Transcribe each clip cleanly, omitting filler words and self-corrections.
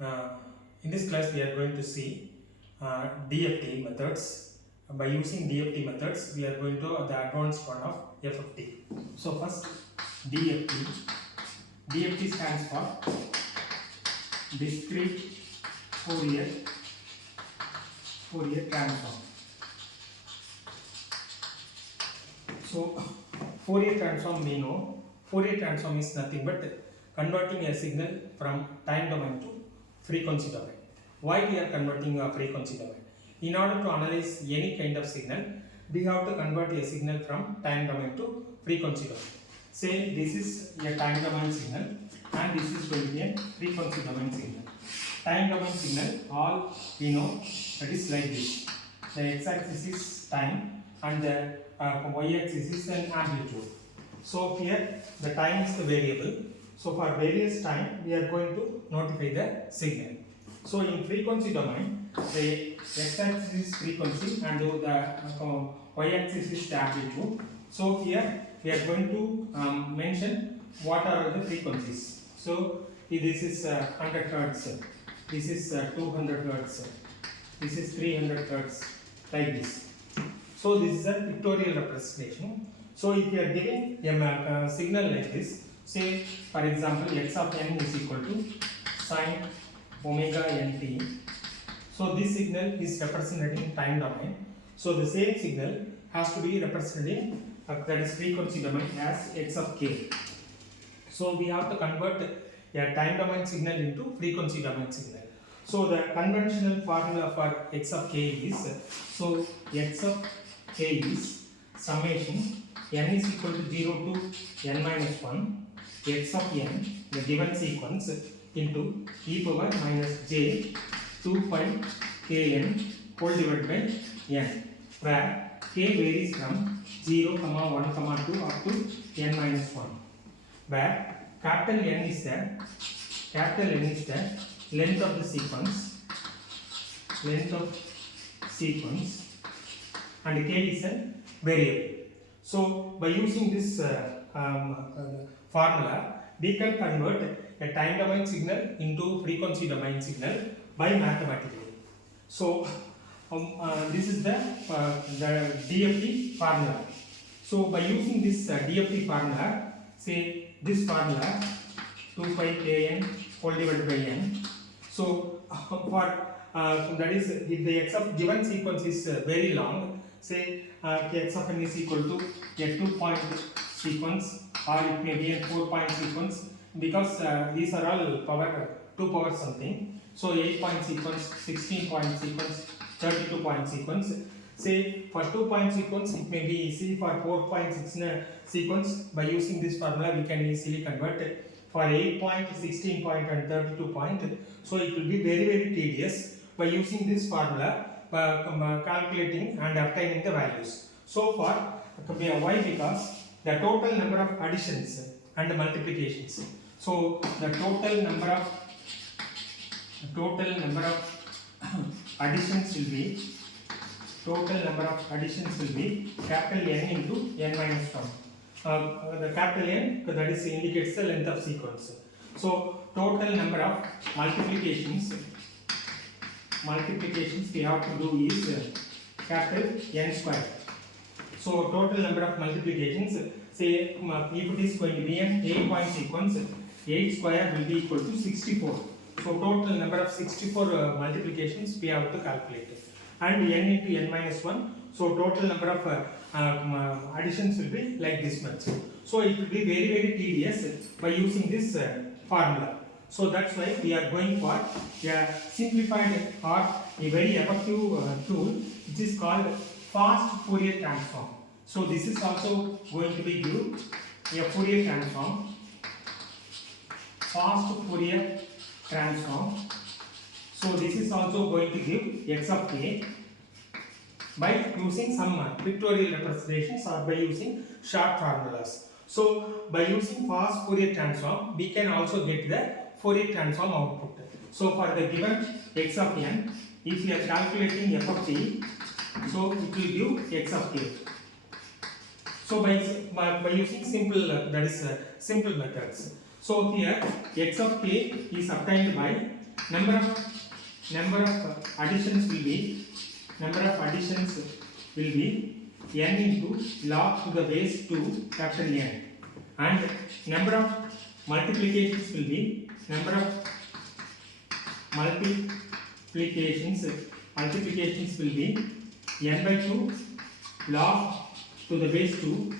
Uh, in this class, we are going to see DFT methods. By using DFT methods, we are going to the advanced one of FFT. So first, DFT. DFT stands for discrete Fourier transform. So Fourier transform we know. Fourier transform is nothing but converting a signal from time domain to frequency domain. Why we are converting a frequency domain? In order to analyze any kind of signal, we have to convert a signal from time domain to frequency domain. Say this is a time domain signal and this is going to be a frequency domain signal. Time domain signal, all we know that is like this. The x-axis is time and the y-axis is an amplitude. So here the time is the variable. So for various time we are going to notify the signal. So in frequency domain, the x-axis is frequency and the y-axis is the amplitude. So here we are going to mention what are the frequencies. So this is 100 Hertz, this is 200 Hertz, this is 300 Hertz, like this. So this is a pictorial representation. So if you are giving a signal like this, say for example x of n is equal to sine omega nt. So this signal is represented in time domain. So the same signal has to be represented in that is frequency domain as x of k. So we have to convert a time domain signal into frequency domain signal. So the conventional formula for x of k is, so x of k is summation n is equal to 0 to n minus 1 x of n, the given sequence, into e power minus j 2 pi kn whole divided by n, where k varies from 0, 1, 2 up to n minus 1, where capital N is the length of the sequence, and k is a variable. So by using this formula, we can convert a time domain signal into frequency domain signal by mathematically. So this is the DFT formula. So by using this DFT formula, say this formula 2 pi kn whole divided by n. So for that is, if the x of given sequence is very long, say x of n is equal to a 2-point sequence, or it may be a 4-point sequence, because these are all power 2 power something. So 8-point sequence, 16-point sequence, 32-point sequence. Say for 2-point sequence it may be easy. For 4-point sequence, by using this formula we can easily convert it. For 8-point, 16-point and 32-point, so it will be very tedious by using this formula, calculating and obtaining the values. So far, why? Because the total number of additions and multiplications. So the total number of additions will be capital N into n minus 1. The capital N, that is indicates the length of sequence. So total number of multiplications we have to do is capital N square. So total number of multiplications, say if it is going to be an 8-point sequence, 8 square will be equal to 64. So total number of 64 multiplications we have to calculate. And n into n minus 1, so total number of additions will be like this much. So it will be very tedious by using this formula. So that's why we are going for a simplified or a very effective tool, which is called fast Fourier transform. So this is also going to be give a Fourier transform, fast Fourier transform. So this is also going to give x of k by using some pictorial representations or by using short formulas. So by using fast Fourier transform, we can also get the Fourier transform output. So for the given x of n, if we are calculating f of t, so it will give x of k. So by using simple methods. So here x of k is obtained by number of additions will be n into log to the base 2 capital N, and number of multiplications will be n by 2 log to the base 2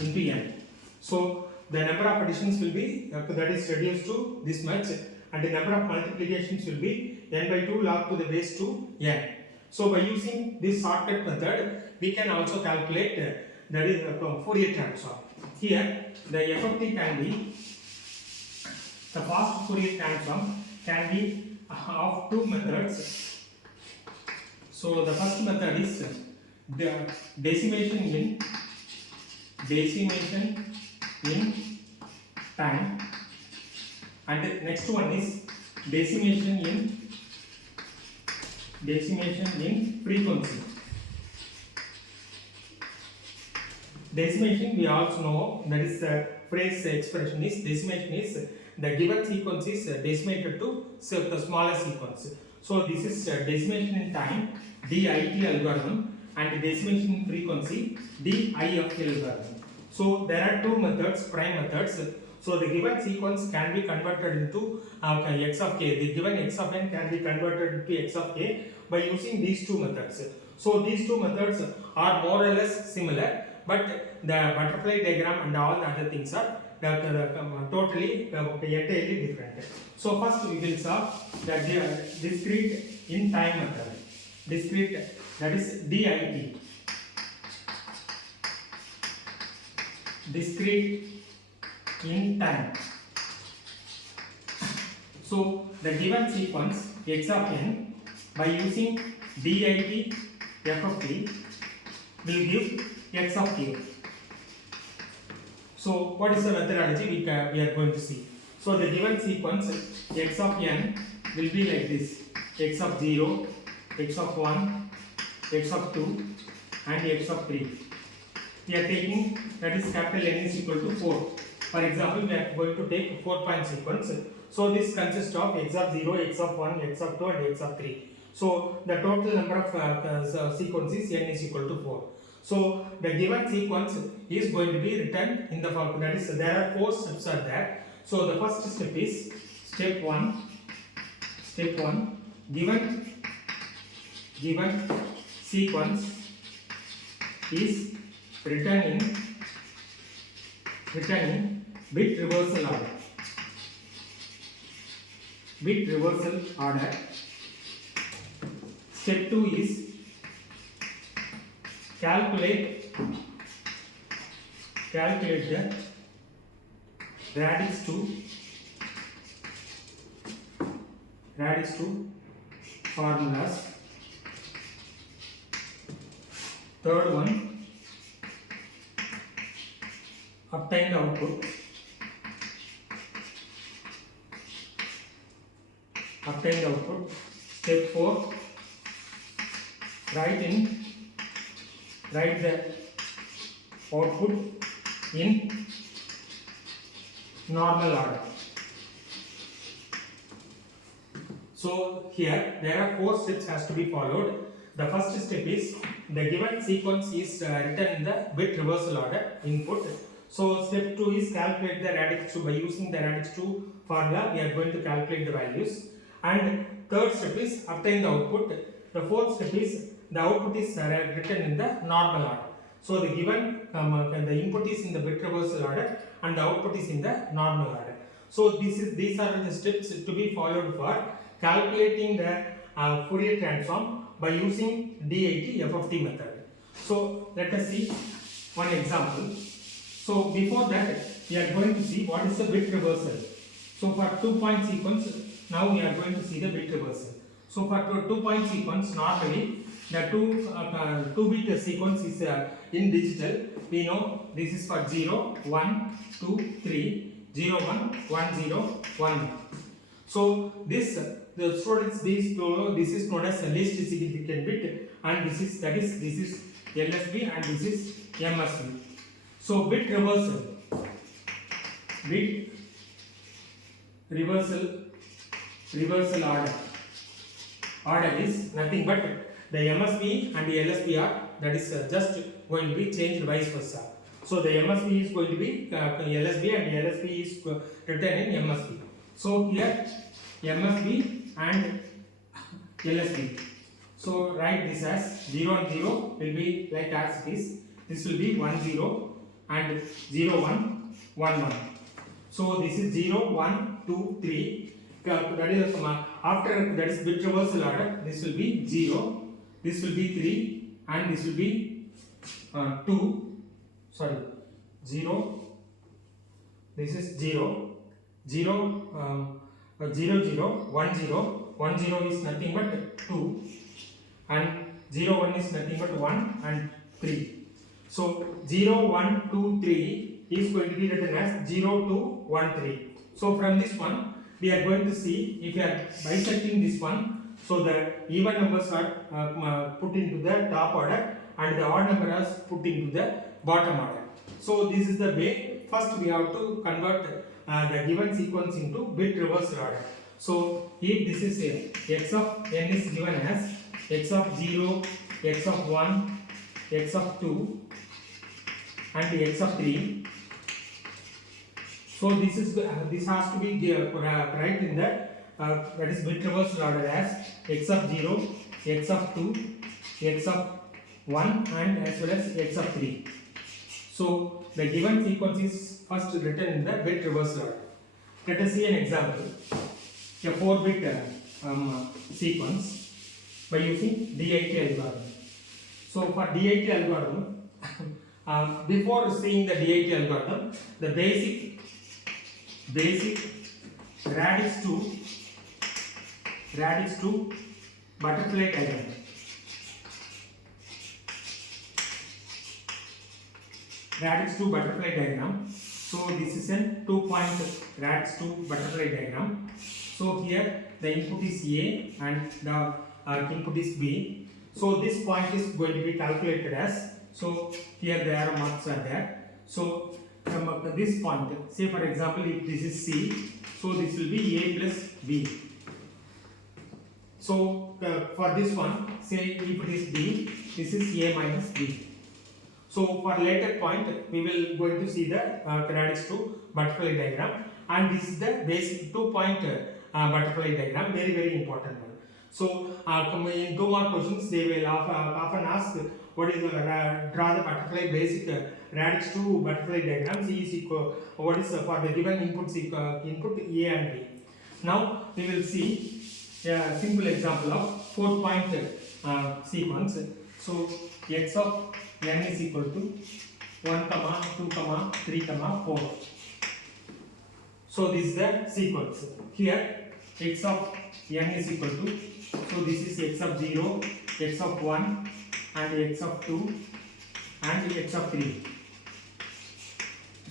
into n. So the number of additions will be that is reduced to this much, and the number of multiplications will be n by 2 log to the base 2 n. So by using this shortcut method, we can also calculate that is Fourier transform. Here the FFT can be, the fast Fourier transform can be of two methods. So the first method is the decimation in time, and the next one is decimation in frequency. Decimation we also know, that is the phrase expression is decimation is the given sequence is decimated to the smaller sequence. So this is decimation in time, DIT algorithm, and decimation in frequency, DIFT algorithm. So there are two methods, prime methods. So the given sequence can be converted into x of k. The given x of n can be converted into x of k by using these two methods. So these two methods are more or less similar, but the butterfly diagram and all the other things are totally entirely different. So first we will solve the discrete in time method. Discrete, that is DIT. Discrete in time. So the given sequence x of n by using DIT FFT will give x of k. So what is the methodology we are going to see? So the given sequence x of n will be like this: x of 0, x of 1, x of 2, and x of 3. We are taking, that is capital N is equal to 4. For example, we are going to take 4-point sequence. So this consists of x of 0, x of 1, x of 2, and x of 3. So the total number of sequences n is equal to 4. So the given sequence is going to be written in the form, that is there are 4 steps are there. So the first step is step 1. Given sequence is written in bit reversal order. Step 2 is calculate the radix to formulas. Third one, obtain the output. Step 4, write the output in normal order. So here there are 4 steps has to be followed. The first step is the given sequence is written in the bit reversal order input. So step 2 is calculate the radix 2. By using the radix 2 formula, we are going to calculate the values. And third step is obtain the output. The fourth step is the output is written in the normal order. So the given the input is in the bit reversal order and the output is in the normal order. So these are the steps to be followed for calculating the Fourier transform by using DIT FFT method. So let us see one example. So before that, we are going to see what is the bit reversal. So for 2-point sequence, now we are going to see the bit reversal. So for 2-point sequence, normally the 2-bit sequence is in digital. We know this is for 0, 1, 2, 3, 0, 1, 1, 0, 1. So this the students these know this is known as the least significant bit, and this is LSB and this is MSB. So bit reversal reversal order is nothing but the MSB and the LSB are, that is just going to be changed vice versa. So the MSB is going to be LSB and the LSB is written in MSB. So here MSB and LSB. So write this as 0 and 0 will be like as it is. This will be 1 0 and 0 1 1 1. So this is 0 1 2 3. That is after that is bit reversal order. This will be 0. This will be 3 and this will be 2. Sorry, 0. This is 0 0 0 0 1 0. 1 0 is nothing but 2 and 0 1 is nothing but 1 and 3. So 0 1 2 3 is going to be written as 0 2 1 3. So from this one we are going to see if we are bisecting this one, so the even numbers are put into the top order and the odd number is put into the bottom order. So this is the way. First we have to convert the given sequence into bit reversal order. So if this is x of n is given as x of 0, x of 1, x of 2 and x of 3. So this has to be right in the that is bit reversal order as x of 0, x of 2, x of 1 and as well as x of 3. So the given sequence is first written in the bit reversal order. Let us see an example. A 4-bit sequence by using DFT algorithm. So for DFT algorithm, before seeing the DFT algorithm, the basic radix to butterfly diagram. Radix to butterfly diagram. So this is a 2-point radix to butterfly diagram. So here the input is A and the input is B. So this point is going to be calculated as, so here the arrow marks are there. So from this point, say for example if this is C, so this will be A plus B. So for this one, say if it is B, this is A minus B. So for later point, we will going to see the radix to butterfly diagram, and this is the basic 2-point butterfly diagram, very important one. So in 2 more questions they will often ask what is draw the butterfly basic radix to butterfly diagram. C is equal what is for the given input A and B. Now we will see a simple example of 4-point sequence. So x of n is equal to 1, 2, 3, 4. So this is the sequence. Here x of n is equal to, so this is x of 0, x of 1 and x of 2 and x of 3.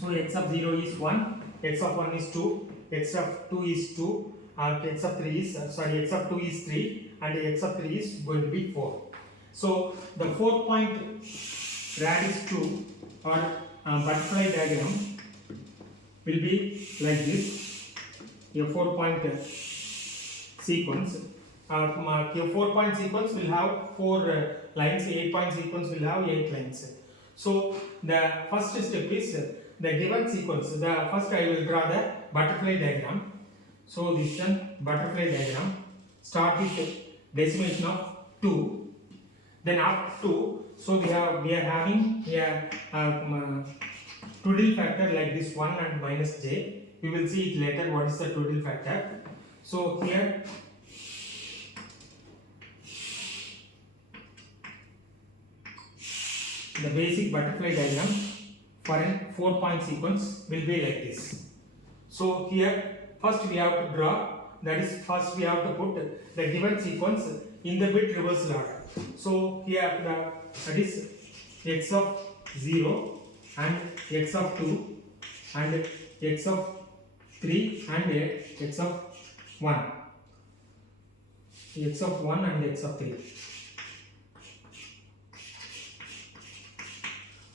So x of 0 is 1, x of 1 is 2, x of 2 is 2, x of 3 is x of 2 is 3 and x of 3 is going to be 4. So the 4-point radix to or butterfly diagram will be like this. A 4-point sequence. Your 4-point sequence will have 4 lines. 8-point sequence will have 8 lines. So the first step is the given sequence. The first I will draw the butterfly diagram. So this is a butterfly diagram. Start with decimation of 2. Then after 2, so we are having a twiddle factor like this 1 and minus j. We will see it later what is the twiddle factor. So here the basic butterfly diagram for a 4-point sequence will be like this. So here first we have to draw, that is first we have to put the given sequence in the bit reversal order. So here that is x of 0 and x of 2 and x of 3 and x of 1. X of 1 and x of 3.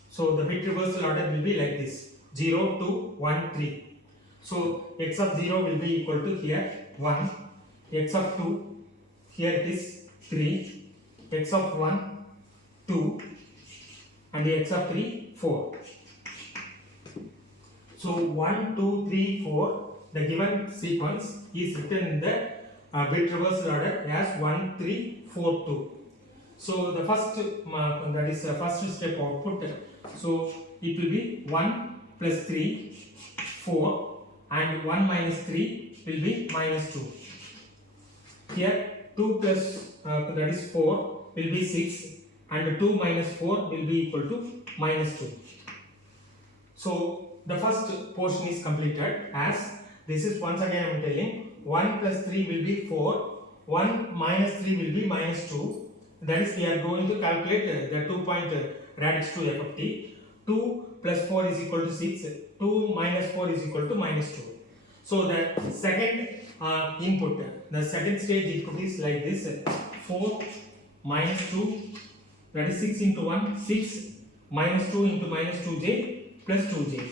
So the bit reversal order will be like this: 0, 2, 1, 3. So x of 0 will be equal to here 1, x of 2, here it is 3, x of 1, 2, and the x of 3, 4. So 1, 2, 3, 4, the given sequence is written in the bit reverse order as 1, 3, 4, 2. So the first that is first step output. So it will be 1 plus 3, 4, and 1 minus 3 will be minus 2. Here 2 plus that is 4 will be 6, and 2 minus 4 will be equal to minus 2. So the first portion is completed. As this is, once again I am telling, 1 plus 3 will be 4, 1 minus 3 will be minus 2. That is, we are going to calculate the 2-point radix to f of t. 2 plus 4 is equal to 6, 2 minus 4 is equal to minus 2. So the second input, the second stage input is like this: 4 minus 2, that is 6 into 1, 6, minus 2 into minus 2j plus 2j.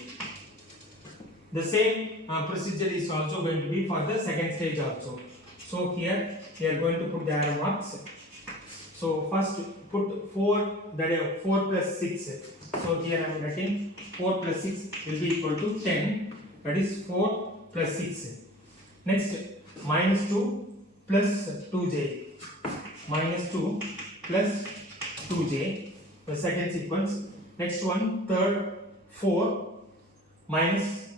The same procedure is also going to be for the second stage also. So here we are going to put the arrow marks. So first put 4, that is 4 plus 6. So here I am writing 4 plus 6 will be equal to 10, that is 4 plus 6. Next, minus 2 plus 2j, minus 2 plus 2j, the second sequence. Next one, third, 4 minus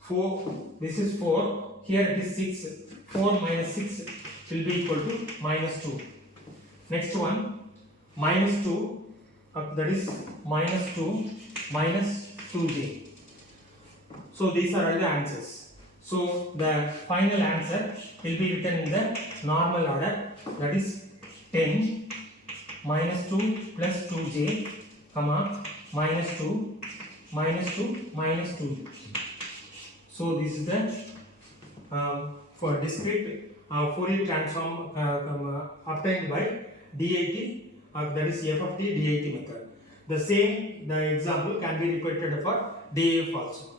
4, this is 4, here it is 6, 4 minus 6 will be equal to minus 2. Next one, minus 2, that is minus 2 minus 2j. So these are all the answers. So the final answer will be written in the normal order, that is 10 minus 2 plus 2j, comma, minus 2 minus 2 minus 2. So this is the for discrete Fourier transform obtained by DFT, that is f of t DFT method. The same, the example can be repeated for DAF also.